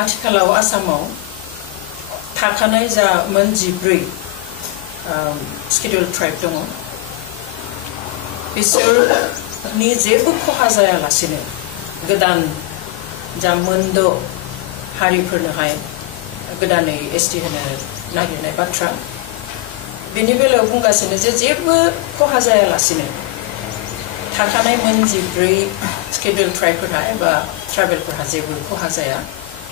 आथिखालाव आसामाव थाखानाय जा मोन 14 स्केड्युल ट्राइब दङ बिसोरनि जेबो खहा जायालासेनो गोदान जा मोनद' हारिफोरनोहाय गोदानै एसटि होनो नागिरनाय बाथ्रा बेनि बेलायाव बुंगासिनो जे जेबो खहा जायालासेनो थाखानाय मोन 14 स्केड्युल ट्राइबफोरहा एबा ट्राइबेलफोरहा जेबो खहा जाया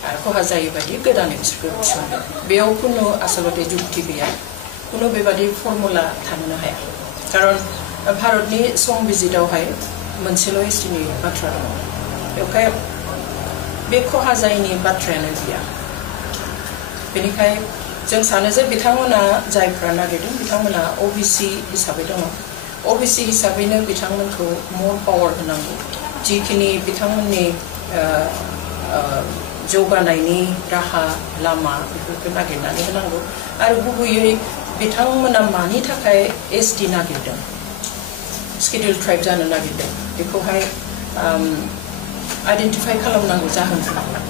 आरो खहा जायै बायदि गोदानै बिसोरखौ थिसनदों बेयाव खुनु आसलते जुक्ति गैया खुनु बेबादि फर्मुला थानोनो हाया खारन भारतनि संबिजितावहाय मोनसेल' एसटिनि बाथ्रा दङ बेवहाय बे खहा जायैनि बाथ्रायानो गैया बेनिखाय जों सानो जे बिथांमोना जायफ्रा नागिरदों बिथांमोना ओबीसी हिसाबै दङ ओबीसी हिसाबैनो बिथांमोनखौ मोर पावार होनांगौ जिखिनि बिथांमोननि जौगानायनि राहा लामा बेफोरखौ नागिरनानै होनांगौ आरो गुबैयै बिथांमोना मानि थाखाय एसटि नागिरदों स्केड्युल ट्राइब जानो नागिरदों बेखौहाय आइडेन्टिफाइ खालामनांगौ जाहोनफोरखौ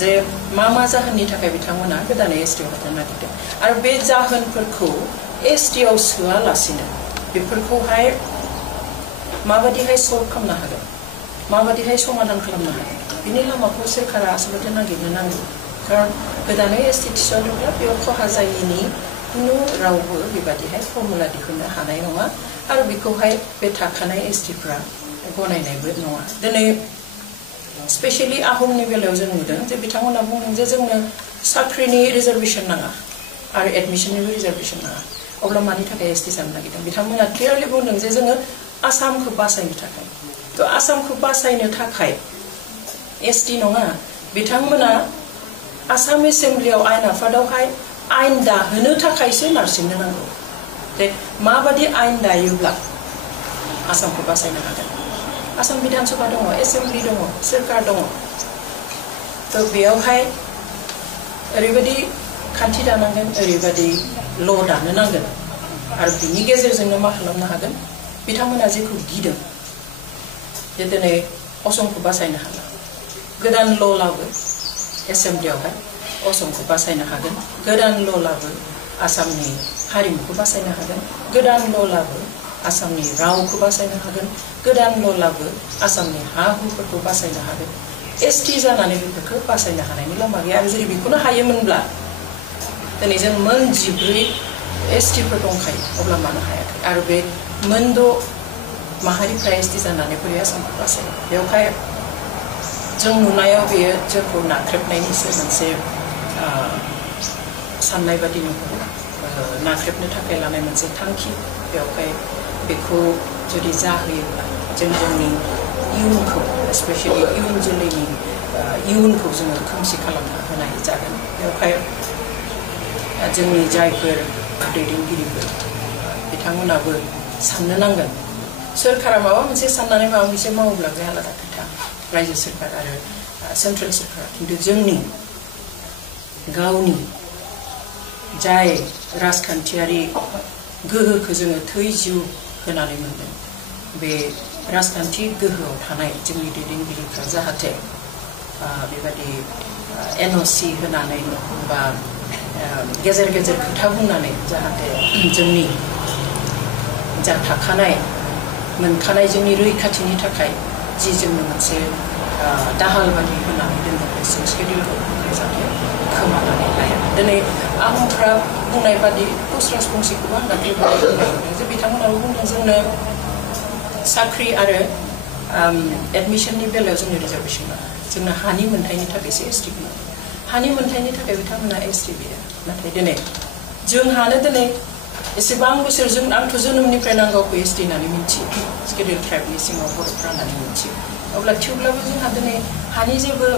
जे मा जाहोननि थाखाय बिथांमोना गोदानै एसटिआव हाबनो नागिरदों आरो बे जाहोनफोरखौ एसटिआव सोआलासिनो बेफोरखौहाय माबादिहाय सल्भ खालामनो हागोन माबादिहाय समाधान खालामनो हागोन बिनि लामाखौ सोरखारा आसलते नागिरनो नांगौ खारन गोदानै एसटि थिसनोब्ला बेयाव खहा जायैनि खुनु रावबो बेबादिहाय फर्मुला दिहुननो हानाय नङा आरो बेखौहाय बे थाखानाय एसटिफ्रा गनायनायबो नङा दिनै स्पेशली आहमनि बेलायाव जों नुदों जे बिथांमोना बुंदों जे जोंनो साख्रिनि रिजार्वेशन नाङा आरो एडमिशननिबो रिजार्वेशन नाङा अब्ला मानि थाखाय एसटि जानो नागिरदों बिथांमोना क्लियारलि बुंदों जे जोङो आसामखौ बासायनो थाखाय तो आसामखौ बासायनो थाखाय एसटि नङा बिथांमोना आसाम एसेम्ब्लियाव आयेन आफादावहाय आयेन दाहोनो थाखायसो नारसिननो नांगौ जे माबादि आयेन दायोब्ला आसामखौ बासायनो हागोन आसाम विधानसभा दङ एसेम्ब्लि दङ सोरखार दङ तो बेयावहाय ओरैबायदि खान्थि दानांगोन ओरैबायदि ल' दानो नांगोन आरो बिनि गेजेरजोंनो मा खालामनो हागोन बिथांमोना जेखौ गिदों जे दिनै असमखौ बासायनो हाला गोदान ल' लाबो एसेम्ब्लियावहाय असमखौ बासायनो हागोन गोदान ल' लाबो आसामनि हारिमुखौ बासायनो हागोन गोदान ल' लाबो आसामनि रावखौ बासायनो हागोन गोदान ल' लाबो आसामनि हा हुफोरखौ बासायनो हागोन एसटि जानानै बेफोरखौ बासायनो हानायनि लामा गैया आरो जुदि बेखौनो हायोमोनब्ला दिनै जों मोन 14 एसटिफोर दंखायो अब्ला मानो हायाखै आरो बे मोनद' माहारिफ्रा एसटि जानानै बोरै आसामखौ बासायो बेवहाय जों नुनायाव बेयो जोंखौ नाख्रेबनायनिसो मोनसे साननाय बादि नुहुरो नाख्रेबनो थाखाय लानाय मोनसे थांखि बेवहाय बेखौ जुदि जाहोयोब्ला जों जोंनि इयुनखौ स्पेशली इयुन जोलैनि इयुनखौ जोङो खोमसि खालामना होनाय जागोन बेवहाय जोंनि जायफोर दैदेनगिरिफोर बिथांमोनाबो साननो नांगोन सोरखारा माबा मोनसे साननानै माबा मोनसे मावोब्ला बे आलादा खोथा रायजो सोरखार आरो सेन्ट्रेल सोरखारा खिन्थु जोंनि गावनि जाय राजखान्थियारि गोहोखौ जोङो थै जिउ होनानै मोनदों बे राजखान्थि गोहोआव थानाय जोंनि दैदेनगिरिफ्रा जाहाथे बेबादि एनअसि होनानै बा गेजेर गेजेर खोथा बुंनानै जाहाथे जोंनि जा थाखानाय मोनखानाय जोंनि रैखाथिनि थाखाय जि जोंनो मोनसे दाहाल बादि होनानै दोनदों बे स्केड्युलखौ जाहाथे खोमानानै लाया दिनै आहमफ्रा बुंनाय बादि पुस राजबंसिखौबो आं दाख्लै बुंदों जे बिथांमोनाबो बुंदों जोंनो साख्रि आरो एडमिशननि बेलायाव जोंनो रिजार्वेशन नाङा जोंनो हानि मोनथायनि थाखायसो एसटि नांगौ हानि मोनथायनि थाखाय बिथांमोना एसटि गैया नाथाय दिनै जोंहानो दिनै एसेबां बोसोर जों आंथ' जोनोमनिफ्राय नांगौखौ एसटि होननानै मिथियो स्केड्युल ट्राइबनि सिङाव बर'फ्रा होननानै मिथियो अब्ला थेवब्लाबो जोंहा दिनै हानि जेबो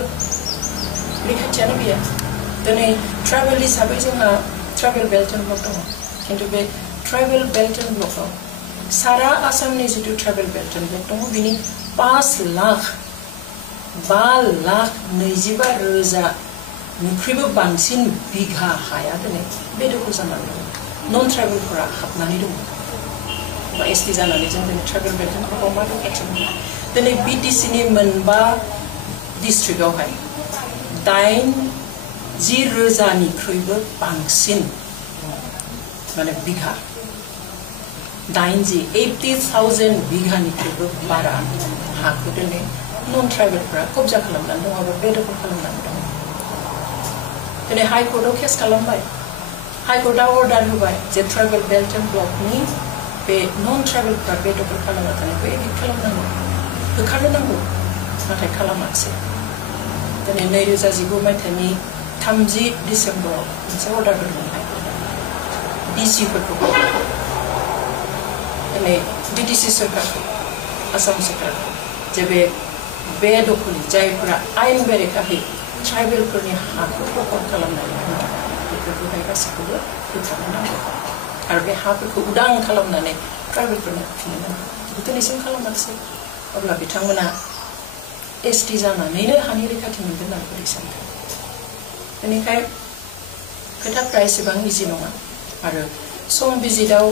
रैखाथियानो गैया दिनै ट्राइबेल हिसाबै जोंहा ट्राइबेल बेल्ट एन्ड ब्लक दङ खिन्थु बे ट्राइबेल बेल्ट एन्ड ब्लकआव सारा आसामनि जिथु ट्राइबेल बेल्ट एन्ड ब्लक दङ बिनि 5,25,000 बांसिन बिघा हाया दिनै बेदखल जानानै दङ नन ट्राइबेलफोरा हाबनानै दङ बा एसटि जानानै जों दिनै ट्राइबेल बेल्ट एन्ड ब्लकआव मा रैखाथि मोनो दिनै बिटिसिनि मोनबा डिस्ट्रिक्टआवहाय 10,000निख्रुइबो बांसिन माने बिघा 80,000 बिघानिख्रुइबो बारा हाखौ दिनै नन ट्राइबेलफोरा कब्जा खालामनानै दङ आरो बेदखल खालामनानै दङ दिनै हाइकर्टआव केस खालामबाय हाइकर्टआ अर्डार होबाय जे ट्राइबेल बेल्ट एन्ड ब्लकनि बे नन ट्राइबेलफ्रा बेदखल खालामना थानायखौ एडिट खालामनांगौ होखारनो नांगौ नाथाय खालामाखिसै दिनै 2019 मायथाइनि 30 डिसेम्बराव मोनसे अर्डार होदोंमोन हाइकर्टआ डिसिफोरखौ दिनै डिडिसि सरकारखौ आसाम सरकारखौ जे बे दखलि जायफोरा आयेन बेरेखायै ट्राइबेलफोरनि हाखौ दखल खालामनानै बेफोरखौहाय गासैखौबो होखारनो नांगौ आरो बे हाफोरखौ उदां खालामनानै ट्राइबेलफोरनो होफिननो नांगौ दिनैसिम खालामाखिसै अब्ला बिथांमोना एसटि जानानैनो हानि रैखाथि मोनगोन होननानै बोरै सानगोन बेनिखाय खोथाफ्रा एसेबां इजि नङा आरो सम भिजिटआव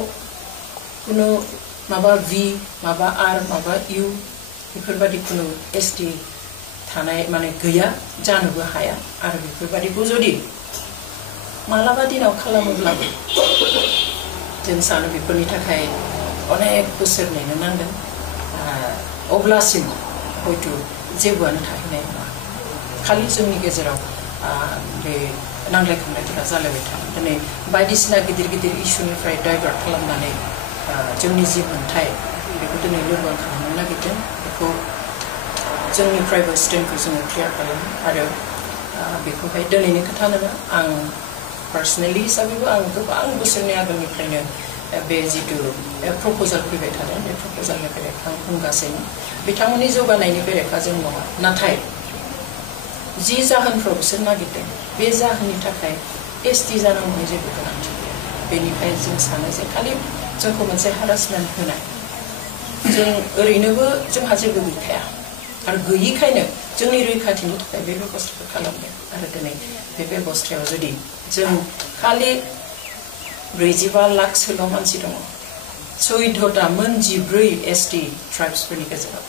कुनु माबा भि माबा आर माबा इउ बेफोरबायदि कुनु एसटि थानाय माने गैया जानोबो हाया आरो बेफोरबायदिखौ जुदि मालाबा दिनाव खालामोब्लाबो जों सानो बेफोरनि थाखाय अनेक बोसोर नेनो नांगोन अब्लासिम हयथ' जेबोआनो थाहैनाय नङा खालि जोंनि गेजेराव बे नांलाय खमलायफोरा जालायबाय थागोन दिनै बायदिसिना गिदिर गिदिर इस्युनिफ्राय डाइभार्ट खालामनानै जोंनि जि मोन्थाय बेखौ दिनै लोरबां खालामनो नागिरदों बेखौ जोंनिफ्रायबो स्टेन्डखौ जोङो क्लियार खालामो आरो बेखौहाय दिनैनि खोथा नङा आं पार्सनेलि हिसाबैबो आं गोबां बोसोरनि आगोलनिफ्रायनो बे जिथु प्रप'जाल फैबाय थादों बे प्रप'जालनि बेरेखा आं बुंगासिनो बिथांमोननि जौगानायनि बेरेखा जों नङा नाथाय जि जाहोनफ्राव बिसोर नागिरदों बे जाहोननि थाखाय एसटि जानांगौनि जेबो गोनांथि गैया बेनिखायनो जों सानो जे खालि जोंखौ मोनसे हारासमेन्ट होनाय जों ओरैनोबो जोंहा जेबो गैखाया आरो गैयिखायनो जोंनि रैखाथिनि थाखाय बे बेबस्थाखौ खालामदों आरो दिनै बे बेबस्थायाव जुदि जों खालि 45 लाखसोल' मानसि दङ 14टा मोन 14 एसटि ट्राइब्सफोरनि गेजेराव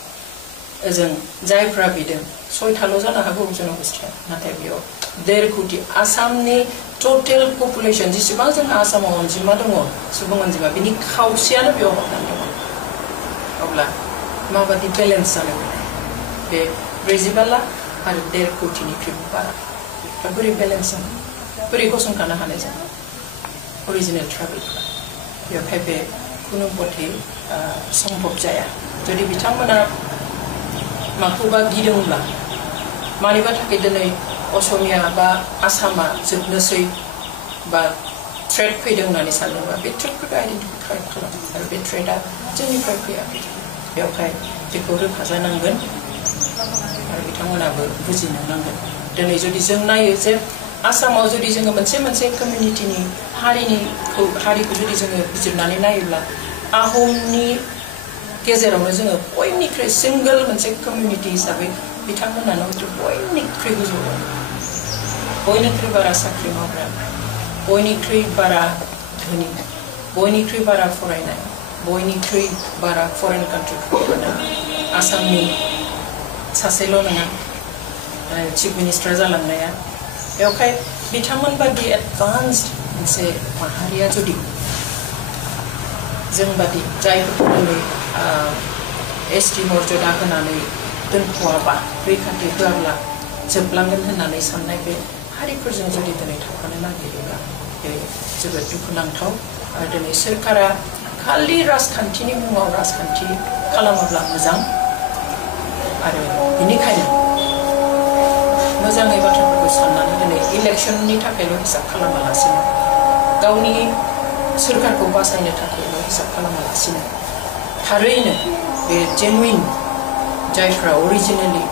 ओजों जायफ्रा बिदों 6टाल' जानो हागौ जन'गोष्ठिया नाथाय बेयाव 1.5 कोटि आसामनि टटेल पपुलेसन जेसेबां जोंहा आसामाव अनजिमा दङ सुबुं अनजिमा बिनि खावसेयानो बेयाव हाबनानै दङ अब्ला माबादि बेलेन्स जानो बे 45 लाख आरो 1.5 कोटिनिख्रुइबो बारा बोरै बेलेन्स जानो बोरै गसंथानो हानाय जानो अरिजिनेल ट्राइबेलफ्रा बेवहाय बे कुनु पथे सम्भब जाया जुदि बिथांमोना माखौबा गिदोंब्ला मानिबा थाखाय दिनै असमिया बा आसामा जोबनोसै बा थ्रेट फैदों होननानै सानदोंबा बे थ्रेटफोरखौ आइडेन्टिफाइ खालामो आरो बे थ्रेटआ जोंनिफ्राय फैयाखै बेवहाय बेखौ रोखा जानांगोन आरो बिथांमोनाबो बुजिनो नांगोन दिनै जुदि जों नायो जे आसामाव जुदि जोङो मोनसे कमिउनिटिनि हारिखौ जुदि जोङो बिजिरनानै नायोब्ला आहमनि गेजेरावनो जोङो बयनिख्रुइ सिंगल मोनसे कमिउनिटि हिसाबै बिथांमोनानो बयनिख्रुइ गोजौ बयनिख्रुइ बारा साख्रि मावग्रा बयनिख्रुइ बारा धोनि बयनिख्रुइ बारा फरायनाय बयनिख्रुइ बारा फरेन कान्ट्रिफ्राव थानाय आसामनि सासेल' नङा चिफ मिनिस्टार जालांनाया बेवहाय बिथांमोन बादि एडभान्सड मोनसे माहारिया जुदि जों बादि जायफोरखौ दिनै एसटि मर्यादा होनानै दोनख'आबा रैखाथि होआब्ला जोबलांगोन होननानै साननाय बे हारिफोरजों जुदि दिनै थाफानो नागिरोब्ला बे जोबोद दुखुनांथाव आरो दिनै सोरखारा खालि राजखान्थिनि मुङाव राजखान्थि खालामोब्ला मोजां आरो बेनिखायनो मोजाङै बाथ्राफोरखौ साननानै दिनै इलेक्शननि थाखायल' हिसाब खालामालासिनो गावनि सोरखारखौ बासायनो थाखायल' हिसाब खालामालासिनो थारैनो बे जेनुइन जायफ्रा अरिजिनेलि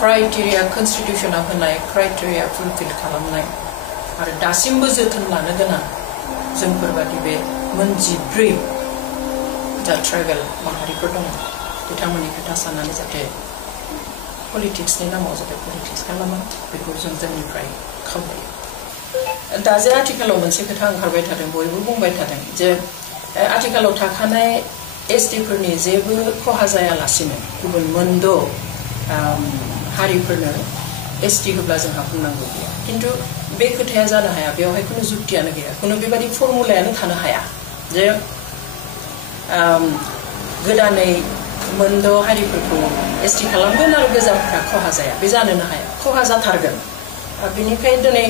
क्राइटेरिया कनस्टिट्यूशनाव होनाय क्राइटेरिया फुलफिल खालामनाय आरो दासिमबो जोथोन लानो गोनां जोंफोरबादि बे मोन 14 जा ट्राइबेल माहारिफोर दङ बिथांमोननि खोथा साननानै जाहाथे पलिटिक्सनि नामाव जाहाथे पलिटिक्स खालामा बेखौ जों जोंनिफ्राय खावलायो दा जे आथिखालाव मोनसे खोथा ओंखारबाय थादों बयबो बुंबाय थादों जे आथिखालाव थाखानाय एसटिफोरनि जेबो खहा जायालासिनो गुबुन मोनद' हारिफोरनो एसटी होब्ला जोंहा बुंनांगौ गैया किन्तु बे खोथाया जानो हाया बेवहाय कुनु जुक्तियानो गैया कुनु बेबादि फर्मुलायानो थानो हाया जे गोदानै मोनद' हारिफोरखौ एसटी खालामगोन आरो गोजामफोरा खहा जाया बे जानोनो हाया खहा जाथारगोन बेनिखायनो दिनै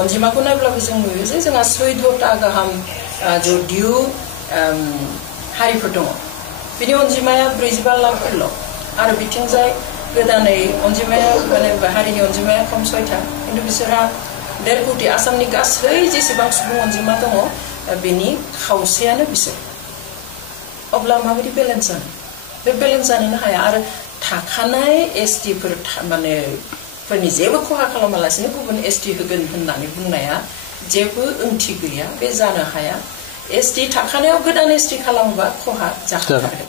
अनजिमाखौ नायब्लाबो जों नुयो जे जोंहा 14टा गाहाम जदिउ हारिफोर दङ बिनि अनजिमाया 45 लाखफोरल' आरो बिथिंजाय गोदानै अनजिमाया माने हारिनि अनजिमाया खम 6टा किन्तु बिसोरहा 1.5 कोटि आसामनि गासै जेसेबां सुबुं अनजिमा दङ बेनि खावसेयानो बिसोर अब्ला माबायदि बेलेन्स जानो बे बेलेन्स जानोनो हाया आरो थाखानाय एसटीफोर माने फोरनि जेबो खहा खालामालासिनो गुबुन एसटी होगोन होननानै बुंनाया जेबो ओंथि गैया बे जानो हाया एसटी थाखानायाव गोदान एसटी खालामोबा खहा जाखागोन